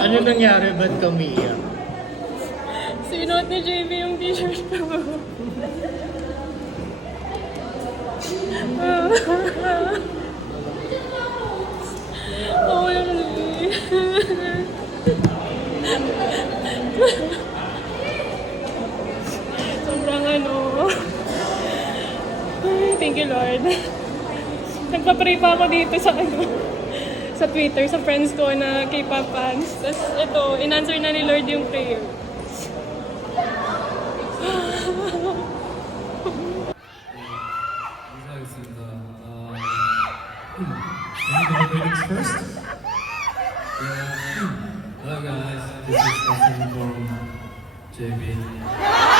Ano nangyari? Ba't kami iyak? Sinuot ni JB yung t-shirt ko. OMG. Sobrang ano. Ay, thank you Lord. Nagpa-pray pa ako dito sa sa Twitter, sa friends ko na K-pop fans. Tapos ito, in-answer na ni Lord yung prayer. 인사하겠습니다. Any greetings first? Yeah. Hello guys, this is Austin from JB.